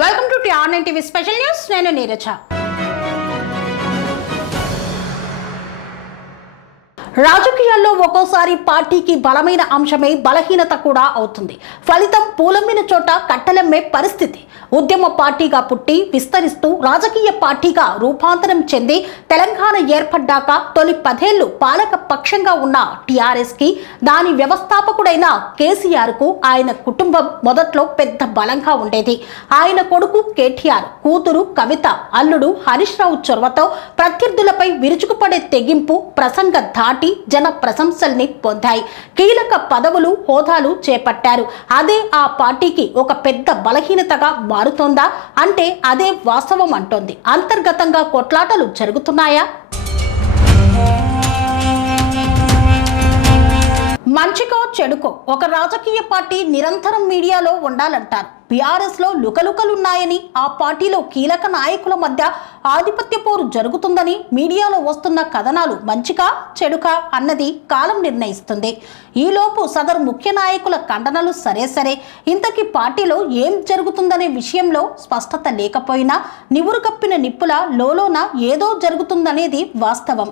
Welcome to TR9 TV special news. నేను నీరజ. రాజకీయాల్లో ఒక్కోసారి పార్టీకి బలమైన అంశమే బలహీనత కూడా అవుతుంది. ఫలితం పూలమ్మిన చోట కట్టెలమ్మే పరిస్థితి. ఉద్యమ పార్టీగా పుట్టి విస్తరిస్తూ రాజకీయ పార్టీగా రూపాంతరం చెంది తెలంగాణ ఏర్పడ్డాక తొలి 10 ఏళ్లు పాలక పక్షంగా ఉన్న టీఆర్ఎస్ కి దాని వ్యవస్థాపకుడైన కేసీఆర్ కు ఆయన కుటుంబం మొదట్లో పెద్ద బలంగా ఉండేది. ఆయన కొడుకు కేటీఆర్, కూతురు కవిత, అల్లుడు హరీష్ రావు చొరవతో ప్రత్యర్థులపై విరుచుకుపడే తెగింపు ప్రసంగ ధాటి జన ప్రశంసల్ని పొందాయి. కీలక పదవులు, హోదాలు చేపట్టారు. అదే ఆ పార్టీకి ఒక పెద్ద బలహీనతగా మారుతోందా అంటే అదే వాస్తవం అంటోంది. అంతర్గతంగా కొట్లాటలు జరుగుతున్నాయా? మంచికో చెడుకో ఒక రాజకీయ పార్టీ నిరంతరం మీడియాలో ఉండాలంటారు. బీఆర్ఎస్ లో లుకలుకలున్నాయని, ఆ పార్టీలో కీలక నాయకుల మధ్య ఆధిపత్య పోరు జరుగుతుందని మీడియాలో వస్తున్న కథనాలు మంచికా చెడుకా అన్నది కాలం నిర్ణయిస్తుంది. ఈలోపు సదరు ముఖ్య నాయకుల ఖండనలు సరే ఇంతకీ పార్టీలో ఏం జరుగుతుందనే విషయంలో స్పష్టత లేకపోయినా నివురు కప్పిన నిప్పుల లోలోన ఏదో జరుగుతుందనేది వాస్తవం.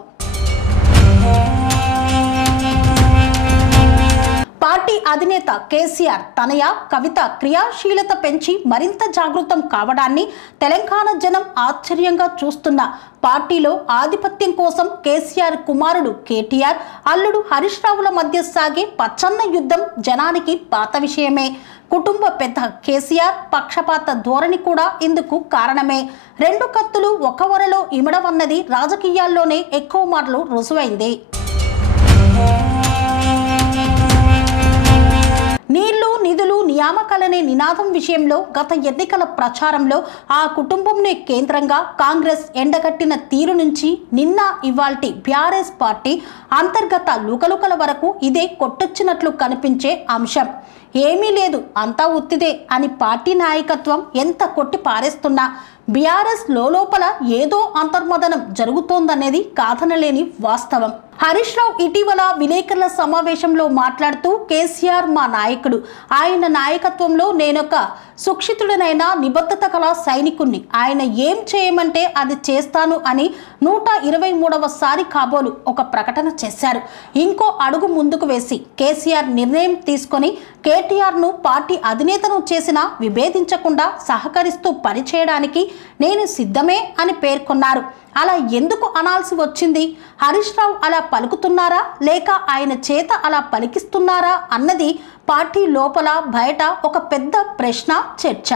పార్టీ అధినేత కేసీఆర్ తనయ కవిత క్రియాశీలత పెంచి మరింత జాగృతం కావడాన్ని తెలంగాణ జనం ఆశ్చర్యంగా చూస్తున్న పార్టీలో ఆధిపత్యం కోసం కేసీఆర్ కుమారుడు కేటీఆర్, అల్లుడు హరీష్ రావుల మధ్య సాగే పచ్చన్న యుద్ధం జనానికి పాత విషయమే. కుటుంబ పెద్ద కేసీఆర్ పక్షపాత ధోరణి కూడా ఇందుకు కారణమే. 2 కత్తులు ఒక వరలో ఇమడవన్నది రాజకీయాల్లోనే ఎక్కువ మార్లు రుజువైంది. నీళ్లు, నిధులు, నియామకాలనే నినాదం విషయంలో గత ఎన్నికల ప్రచారంలో ఆ కుటుంబంనే కేంద్రంగా కాంగ్రెస్ ఎండగట్టిన తీరు నుంచి నిన్న ఇవాల్టి బీఆర్ఎస్ పార్టీ అంతర్గత లుకలుకల వరకు ఇదే కొట్టొచ్చినట్లు కనిపించే అంశం. ఏమీ లేదు, అంతా ఉత్తిదే అని పార్టీ నాయకత్వం ఎంత కొట్టి పారేస్తున్నా బీఆర్ఎస్ లోపల ఏదో అంతర్మదనం జరుగుతోందనేది కాదనలేని వాస్తవం. హరీష్ రావు ఇటీవల విలేకరుల సమావేశంలో మాట్లాడుతూ కేసీఆర్ మా నాయకుడు, ఆయన నాయకత్వంలో నేనొక సుక్షితుడనైన నిబద్ధత కల సైనికుణ్ణి, ఆయన ఏం చేయమంటే అది చేస్తాను అని 123వ కాబోలు ఒక ప్రకటన చేశారు. ఇంకో అడుగు ముందుకు వేసి కేసీఆర్ నిర్ణయం తీసుకొని కేటీఆర్ను పార్టీ అధినేతను చేసినా విభేదించకుండా సహకరిస్తూ పనిచేయడానికి నేను సిద్ధమే అని పేర్కొన్నారు. అలా ఎందుకు అనాల్సి వచ్చింది? హరీష్ రావు అలా పలుకుతున్నారా లేక ఆయన చేత అలా పలికిస్తున్నారా అన్నది పార్టీ లోపల బయట ఒక పెద్ద ప్రశ్న, చర్చ.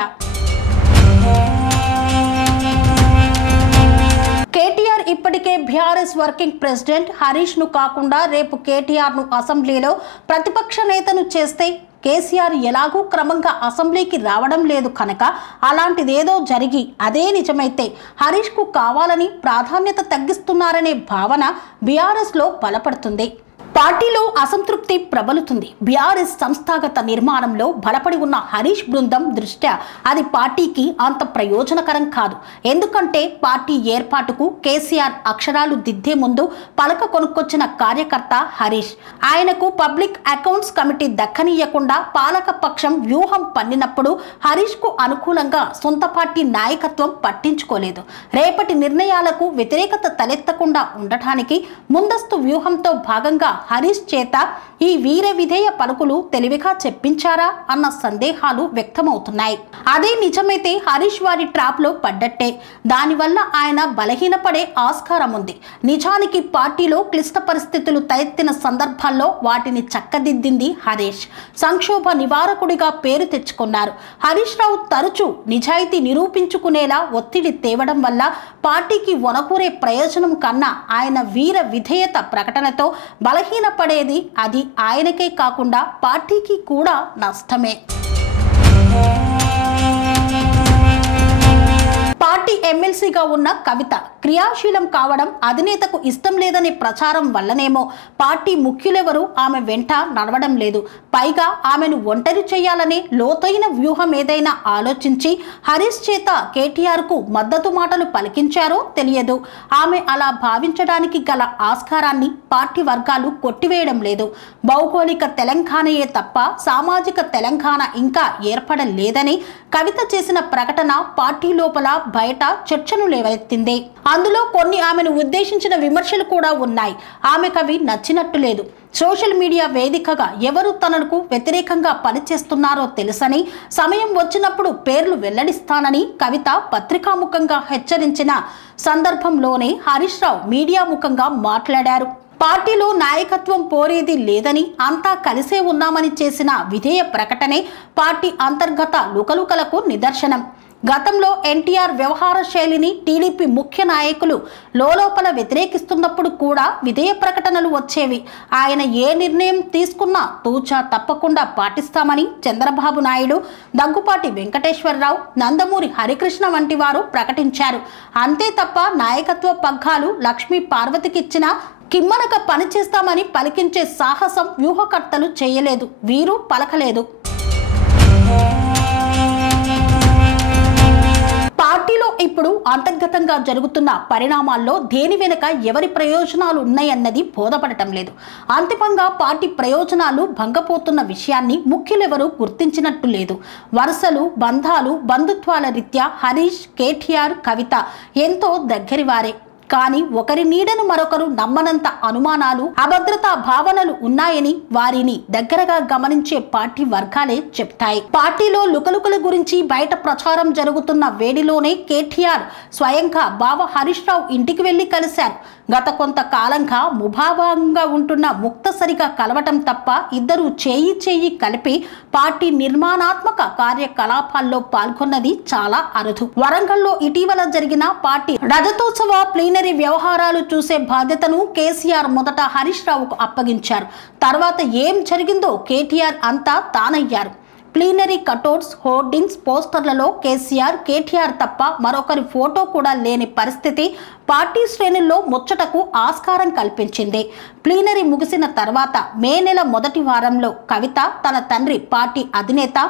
కేటీఆర్ ఇప్పటికే బీఆర్ఎస్ వర్కింగ్ ప్రెసిడెంట్. హరీష్ ను కాకుండా రేపు కేటీఆర్ ను అసెంబ్లీలో ప్రతిపక్ష నేతను చేస్తే కేసీఆర్ ఎలాగూ క్రమంగా అసెంబ్లీకి రావడం లేదు కనుక అలాంటిదేదో జరిగి అదే నిజమైతే హరీష్ కు కావాలని ప్రాధాన్యత తగ్గిస్తున్నారనే భావన బీఆర్ఎస్ లో బలపడుతుంది. పార్టీలో అసంతృప్తి ప్రబలుతుంది. బీఆర్ఎస్ సంస్థాగత నిర్మాణంలో బలపడి ఉన్న హరీష్ బృందం దృష్ట్యా అది పార్టీకి అంత ప్రయోజనకరం కాదు. ఎందుకంటే పార్టీ ఏర్పాటుకు కేసీఆర్ అక్షరాలు దిద్దే ముందు పలక కొనుక్కొచ్చిన కార్యకర్త హరీష్. ఆయనకు పబ్లిక్ అకౌంట్స్ కమిటీ దక్కనీయకుండా పాలక పక్షం వ్యూహం పన్నినప్పుడు హరీష్ కు అనుకూలంగా సొంత పార్టీ నాయకత్వం పట్టించుకోలేదు. రేపటి నిర్ణయాలకు వ్యతిరేకత తలెత్తకుండా ఉండటానికి ముందస్తు వ్యూహంతో భాగంగా హరీష్ చేత ఈ వీర విధేయ పలుకులు తెలివిగా చెప్పించారా అన్న సందేహాలు వ్యక్తమవుతున్నాయి. అదే నిజమైతే హరీష్ వారి ట్రాప్ లో పడ్డట్టే. దానివల్ల ఆయన బలహీనపడే ఆస్కారం ఉంది. నిజానికి పార్టీలో క్లిష్ట పరిస్థితులు తలెత్తిన సందర్భాల్లో వాటిని చక్కదిద్దింది హరీష్. సంక్షోభ నివారకుడిగా పేరు తెచ్చుకున్నారు. హరీష్ రావు తరచూ నిజాయితీ నిరూపించుకునేలా ఒత్తిడి తేవడం వల్ల పార్టీకి వనకూరే ప్రయోజనం కన్నా ఆయన వీర విధేయత ప్రకటనతో బలహీనపడేది అది ఆయనకే కాకుండా పార్టీకి కూడా నష్టమే. పార్టీ ఎమ్మెల్సీగా ఉన్న కవిత క్రియాశీలం కావడం అధినేతకు ఇష్టం లేదనే ప్రచారం వల్లనేమో పార్టీ ముఖ్యులెవరూ ఆమె వెంట నడవడం లేదు. పైగా ఆమెను ఒంటరి చేయాలనే లోతైన వ్యూహం ఏదైనా ఆలోచించి హరీష్ చేత కేటీఆర్ కు మద్దతు మాటలు పలికించారో తెలియదు. ఆమె అలా భావించడానికి గల ఆస్కారాన్ని పార్టీ వర్గాలు కొట్టివేయడం లేదు. భౌగోళిక తెలంగాణయే తప్ప సామాజిక తెలంగాణ ఇంకా ఏర్పడలేదని కవిత చేసిన ప్రకటన పార్టీ లోపల బయట చర్చను లేవనెత్తింది. అందులో కొన్ని ఆమెను ఉద్దేశించిన విమర్శలు కూడా ఉన్నాయి. ఆమెకవి నచ్చినట్టు లేదు. సోషల్ మీడియా వేదికగా ఎవరు తనకు వ్యతిరేకంగా పనిచేస్తున్నారో తెలుసని, సమయం వచ్చినప్పుడు పేర్లు వెల్లడిస్తానని కవిత పత్రికాముఖంగా హెచ్చరించిన సందర్భంలోనే హరీష్ రావు మీడియా ముఖంగా మాట్లాడారు. పార్టీలో నాయకత్వం పోరేది లేదని, అంతా కలిసే ఉన్నామని చేసిన విధేయ ప్రకటనే పార్టీ అంతర్గత లుకలుకలకు నిదర్శనం. గతంలో ఎన్టీఆర్ వ్యవహార శైలిని టీడీపీ ముఖ్య నాయకులు లోలోపల వ్యతిరేకిస్తున్నప్పుడు కూడా విధేయ ప్రకటనలు వచ్చేవి. ఆయన ఏ నిర్ణయం తీసుకున్నా తూచా తప్పకుండా పాటిస్తామని చంద్రబాబు నాయుడు, దగ్గుపాటి వెంకటేశ్వరరావు, నందమూరి హరికృష్ణ వంటి వారు ప్రకటించారు. అంతే తప్ప నాయకత్వ పగ్గాలు లక్ష్మీ పార్వతికిచ్చిన కిమ్మనక పనిచేస్తామని పలికించే సాహసం వ్యూహకర్తలు చేయలేదు, వీరు పలకలేదు. పార్టీలో ఇప్పుడు అంతర్గతంగా జరుగుతున్న పరిణామాల్లో దేని వెనుక ఎవరి ప్రయోజనాలు ఉన్నాయన్నది బోధపడటం లేదు. అంతిమంగా పార్టీ ప్రయోజనాలు భంగపోతున్న విషయాన్ని ముఖ్యులెవరూ గుర్తించినట్టు లేదు. వరుసలు, బంధాలు, బంధుత్వాల రీత్యా హరీష్, కేటీఆర్, కవిత ఎంతో దగ్గరివారే. కానీ ఒకరి నీడను మరొకరు నమ్మనంత అనుమానాలు, అభద్రతా భావనలు ఉన్నాయని వారిని దగ్గరగా గమనించే పార్టీ వర్గాలే చెప్తాయి. పార్టీలో లుకలుకల గురించి బయట ప్రచారం జరుగుతున్న వేడిలోనే కేటీఆర్ స్వయంగా బావ హరీష్ రావు ఇంటికి వెళ్లి కలిశారు. గత కొంతకాలంగా ముభావంగా ఉంటున్న ముక్తసరిగా కలవటం తప్ప ఇద్దరు చేయి చేయి కలిపి పార్టీ నిర్మాణాత్మక కార్యకలాపాల్లో పాల్గొన్నది చాలా అరుదు. వరంగల్లో ఇటీవల జరిగిన పార్టీ రజతోత్సవ ప్లీనరీ వ్యవహారాలు చూసే బాధ్యతను కేసీఆర్ మొదట హరీష్ రావుకు అప్పగించారు. తర్వాత ఏం జరిగిందో కేటీఆర్ అంతా తానయ్యారు. ప్లీనరీ కటౌట్స్, హోర్డింగ్స్, పోస్టర్లలో కేసీఆర్, కేటీఆర్ తప్ప మరొకరి ఫోటో కూడా లేని పరిస్థితి పార్టీ శ్రేణుల్లో ముచ్చటకు ఆస్కారం కల్పించింది. ప్లీనరీ ముగిసిన తర్వాత మే నెల మొదటి వారంలో కవిత తన తండ్రి పార్టీ అధినేత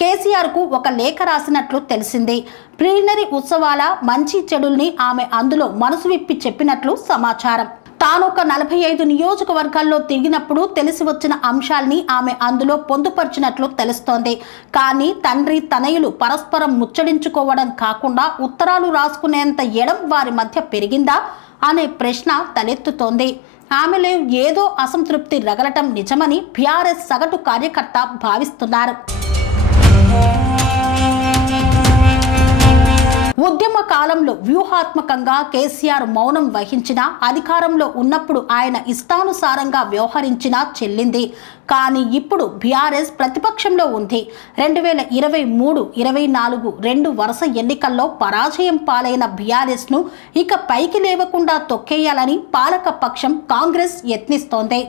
కేసీఆర్ కు ఒక లేఖ రాసినట్లు తెలిసింది. ప్లీనరీ ఉత్సవాల మంచి చెడుల్ని ఆమె అందులో మనసు విప్పి చెప్పినట్లు సమాచారం. తానొక 45 నియోజకవర్గాల్లో తిరిగినప్పుడు తెలిసి వచ్చిన అంశాల్ని ఆమె అందులో పొందుపరిచినట్లు తెలుస్తోంది. కానీ తండ్రి తనయులు పరస్పరం ముచ్చడించుకోవడం కాకుండా ఉత్తరాలు రాసుకునేంత ఎడం వారి మధ్య పెరిగిందా అనే ప్రశ్న తలెత్తుతోంది. ఆమెలో ఏదో అసంతృప్తి రగలటం నిజమని బీఆర్ఎస్ సగటు కార్యకర్త భావిస్తున్నారు. ఉద్యమ కాలంలో వ్యూహాత్మకంగా కేసీఆర్ మౌనం వహించిన, అధికారంలో ఉన్నప్పుడు ఆయన ఇష్టానుసారంగా వ్యవహరించినా చెల్లింది. కానీ ఇప్పుడు బీఆర్ఎస్ ప్రతిపక్షంలో ఉంది. 2023-24 రెండు వరుస ఎన్నికల్లో పరాజయం పాలైన బీఆర్ఎస్ ను ఇక పైకి లేవకుండా తొక్కేయాలని పాలక పక్షం కాంగ్రెస్ యత్నిస్తోంది.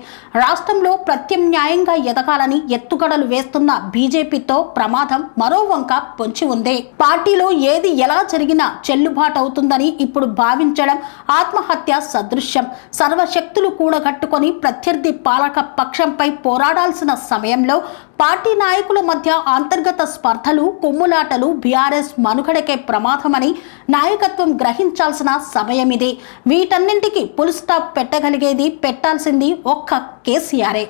రాష్ట్రంలో ప్రత్యామ్నాయంగా ఎదగాలని ఎత్తుగడలు వేస్తున్న బీజేపీతో ప్రమాదం మరో వంక పొంచి ఉంది. పార్టీలో ఏది ఎలా జరిగినా చెల్లుబాటు అవుతుందని ఇప్పుడు భావించడం ఆత్మహత్య సదృశ్యం. సర్వశక్తులు కూడగట్టుకొని ప్రత్యర్థి పాలక పక్షంపై పోరాడాల్సిన సమయంలో పార్టీ నాయకుల మధ్య అంతర్గత స్పర్ధలు, కొమ్ములాటలు బీఆర్ఎస్ మనుగడకే ప్రమాదమని నాయకత్వం గ్రహించాల్సిన సమయమిది. వీటన్నింటికి ఫుల్ స్టాప్ పెట్టగలిగేది, పెట్టాల్సింది ఒక్క కేసీఆరే.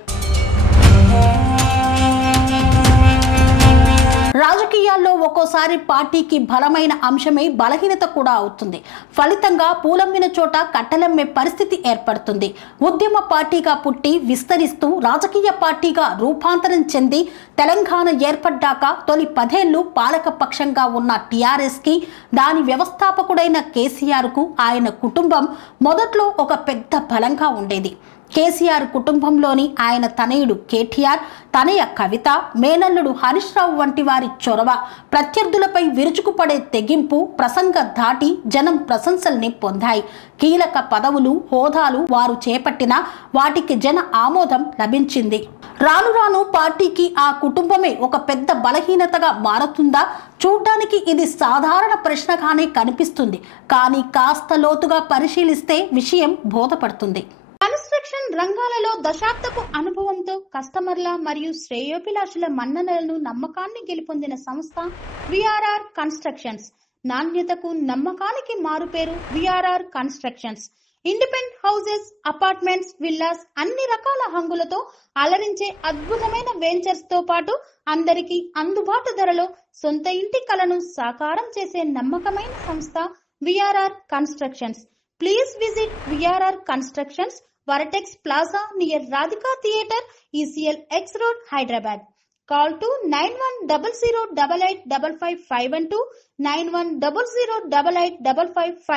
రాజకీయాల్లో ఒక్కోసారి పార్టీకి బలమైన అంశమే బలహీనత కూడా అవుతుంది. ఫలితంగా పూలమ్మిన చోట కట్టెలమ్మే పరిస్థితి ఏర్పడుతుంది. ఉద్యమ పార్టీగా పుట్టి విస్తరిస్తూ రాజకీయ పార్టీగా రూపాంతరం చెంది తెలంగాణ ఏర్పడ్డాక తొలి 10 ఏళ్లు పాలక పక్షంగా ఉన్న టీఆర్ఎస్ కి, దాని వ్యవస్థాపకుడైన కేసీఆర్ కు ఆయన కుటుంబం మొదట్లో ఒక పెద్ద బలంగా ఉండేది. కేసీఆర్ కుటుంబంలోని ఆయన తనయుడు కేటీఆర్, తనయ కవిత, మేనల్లుడు హరీష్ రావు వంటి వారి చొరవ, ప్రత్యర్థులపై విరుచుకుపడే తెగింపు, ప్రసంగ ధాటి జనం ప్రశంసల్ని పొందాయి. కీలక పదవులు, హోదాలు వారు చేపట్టిన వాటికి జన ఆమోదం లభించింది. రాను రాను పార్టీకి ఆ కుటుంబమే ఒక పెద్ద బలహీనతగా మారుతుందా? చూడ్డానికి ఇది సాధారణ ప్రశ్నగానే కనిపిస్తుంది, కానీ కాస్త లోతుగా పరిశీలిస్తే విషయం బోధపడుతుంది. కన్స్ట్రక్షన్ రంగాలలో దశాబ్దపు అనుభవంతో కస్టమర్ల మరియు శ్రేయోభిలాషుల మన్ననలను నమ్మకాన్ని గెలుపొందిన సంస్థ విఆర్ఆర్ కన్స్ట్రక్షన్స్. నాణ్యతకు నమ్మకానికి మారుపేరు VRR constructions. Independent houses, apartments, villas అన్ని రకాల హంగులతో అలరించే అద్భుతమైన వెంచర్స్ తో పాటు అందరికీ అందుబాటు ధరలో సొంత ఇంటి కలను సాకారం చేసే నమ్మకమైన సంస్థ VRR constructions. Please visit VRR constructions, వరటెక్స్ plaza near Radhika theatre, ECL X Road, Hyderabad. Call to 9100885551 9100885559.